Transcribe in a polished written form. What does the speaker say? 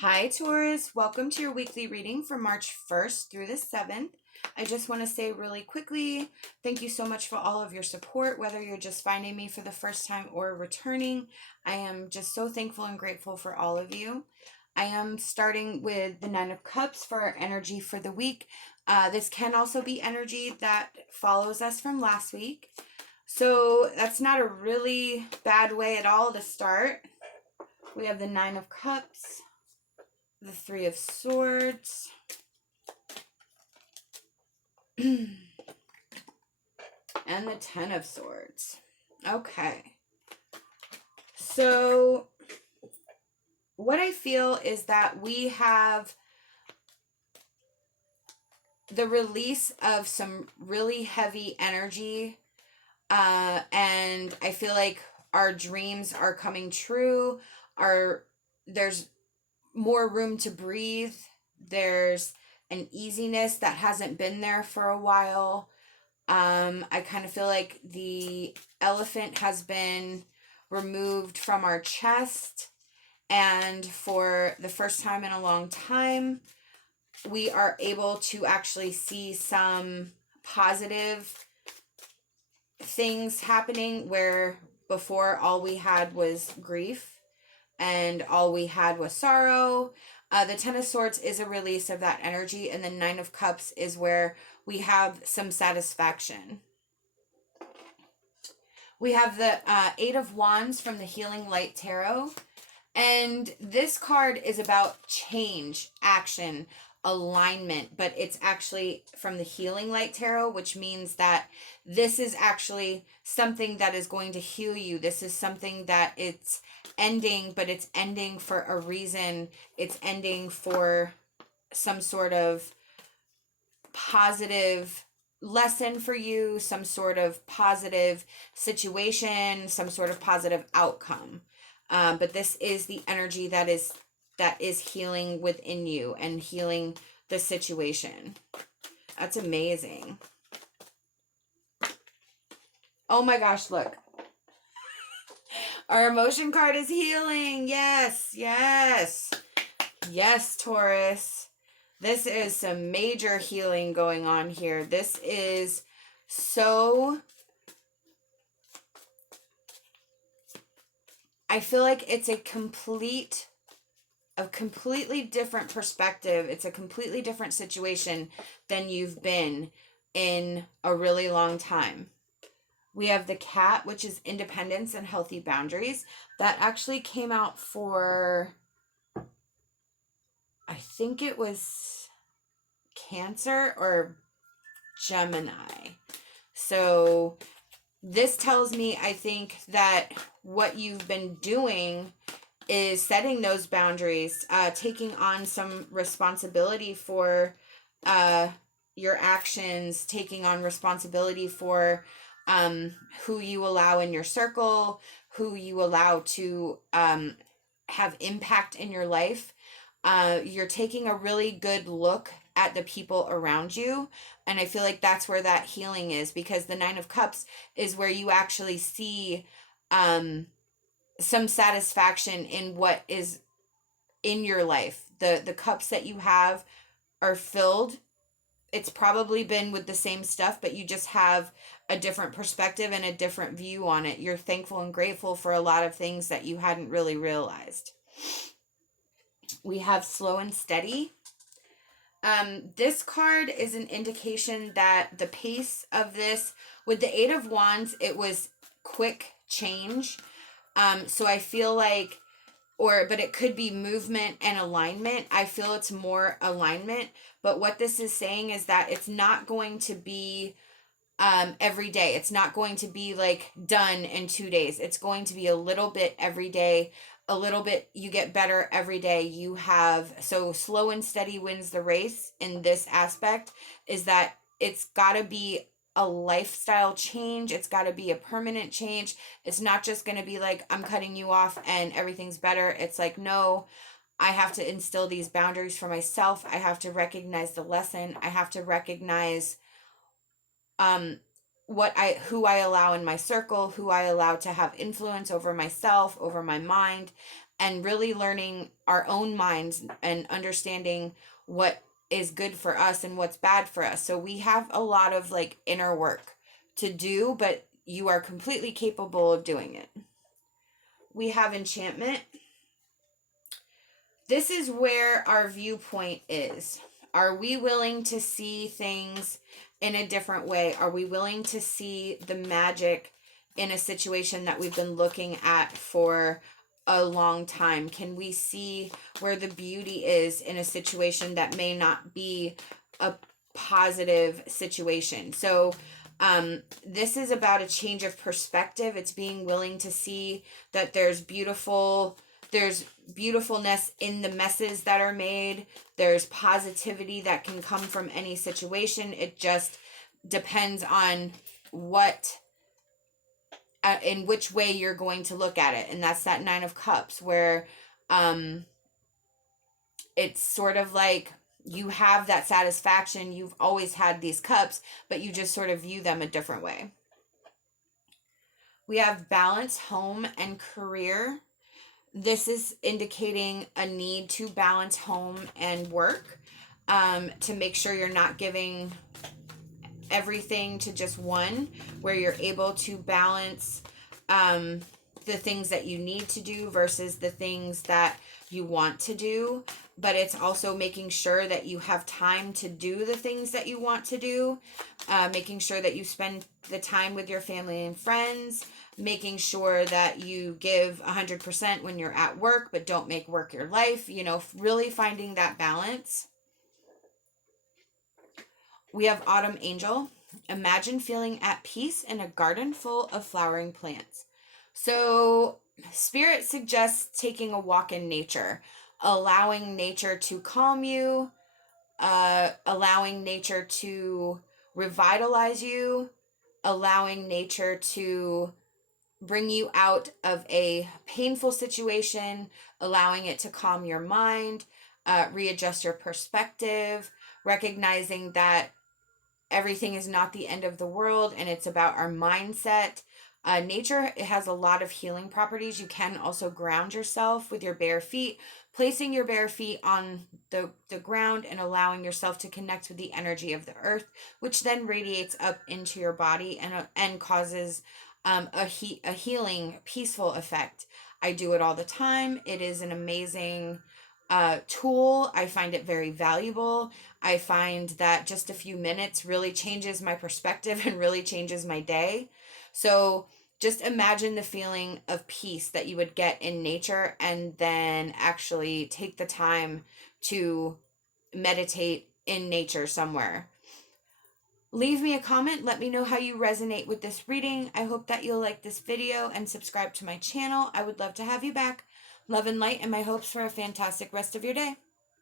Hi, Taurus. Welcome to your weekly reading for March 1st through the 7th. I just want to say really quickly, thank you so much for all of your support, whether you're just finding me for the first time or returning. I am just so thankful and grateful for all of you. I am starting with the Nine of Cups for our energy for the week. This can also be energy that follows us from last week. So that's not a really bad way at all to start. We have the Nine of Cups, the Three of Swords, and the Ten of Swords. Okay. So what I feel is that we have the release of some really heavy energy, and I feel like our dreams are coming true. There's more room to breathe. There's an easiness that hasn't been there for a while. I kind of feel like the elephant has been removed from our chest, and for the first time in a long time, we are able to actually see some positive things happening where before all we had was grief and all we had was sorrow. The Ten of Swords is a release of that energy, and the Nine of Cups is where we have some satisfaction. We have the Eight of Wands from the Healing Light Tarot, and this card is about change, action, alignment, but it's actually from the Healing Light Tarot, which means that this is actually something that is going to heal you. This is something that it's ending, but it's ending for a reason. It's ending for some sort of positive lesson for you, some sort of positive situation, some sort of positive outcome. But this is the energy that is healing within you and healing the situation. That's amazing. Oh my gosh, look. Our emotion card is healing. Yes, yes. Yes, Taurus. This is some major healing going on here. This is so... I feel like it's a completely different perspective. It's a completely different situation than you've been in a really long time. We have the Cat, which is independence and healthy boundaries. That actually came out for, I think it was Cancer or Gemini. So this tells me, I think, that what you've been doing is setting those boundaries, taking on some responsibility for your actions, taking on responsibility for who you allow in your circle, who you allow to have impact in your life. You're taking a really good look at the people around you, and I feel like that's where that healing is, because the Nine of Cups is where you actually see some satisfaction in what is in your life. The cups that you have are filled. It's probably been with the same stuff, but you just have a different perspective and a different view on it. You're thankful and grateful for a lot of things that you hadn't really realized. We have Slow and Steady. This card is an indication that the pace of this, with the Eight of Wands, it was quick change. So I feel like, but it could be movement and alignment. I feel it's more alignment. But what this is saying is that it's not going to be every day. It's not going to be like done in 2 days. It's going to be a little bit every day. A little bit, you get better every day. You have, so slow and steady wins the race in this aspect, is that it's got to be a lifestyle change. It's got to be a permanent change. It's not just going to be like, I'm cutting you off and everything's better. It's like, no, I have to instill these boundaries for myself. I have to recognize the lesson. I have to recognize who I allow in my circle, who I allow to have influence over myself, over my mind, and really learning our own minds and understanding what is good for us and what's bad for us. So we have a lot of like inner work to do, but you are completely capable of doing it. We have enchantment. This is where our viewpoint is. Are we willing to see things in a different way? Are we willing to see the magic in a situation that we've been looking at for a long time? Can we see where the beauty is in a situation that may not be a positive situation? So this is about a change of perspective. It's being willing to see that there's beautifulness in the messes that are made. There's positivity that can come from any situation. It just depends on in which way you're going to look at it. And that's that 9 of Cups, where it's sort of like you have that satisfaction. You've always had these cups, but you just sort of view them a different way. We have balance, home, and career. This is indicating a need to balance home and work, to make sure you're not giving everything to just one, where you're able to balance the things that you need to do versus the things that you want to do. But it's also making sure that you have time to do the things that you want to do, making sure that you spend the time with your family and friends, making sure that you give 100% when you're at work, but don't make work your life, really finding that balance. We have Autumn Angel. Imagine feeling at peace in a garden full of flowering plants. So Spirit suggests taking a walk in nature, allowing nature to calm you, allowing nature to revitalize you, allowing nature to bring you out of a painful situation, allowing it to calm your mind, readjust your perspective, recognizing that everything is not the end of the world and it's about our mindset. Nature has a lot of healing properties. You can also ground yourself with your bare feet, placing your bare feet on the ground and allowing yourself to connect with the energy of the earth, which then radiates up into your body and causes a healing, peaceful effect. I do it all the time. It is an amazing tool. I find it very valuable. I find that just a few minutes really changes my perspective and really changes my day. So just imagine the feeling of peace that you would get in nature, and then actually take the time to meditate in nature somewhere. Leave me a comment. Let me know how you resonate with this reading. I hope that you'll like this video and subscribe to my channel. I would love to have you back. Love and light, and my hopes for a fantastic rest of your day.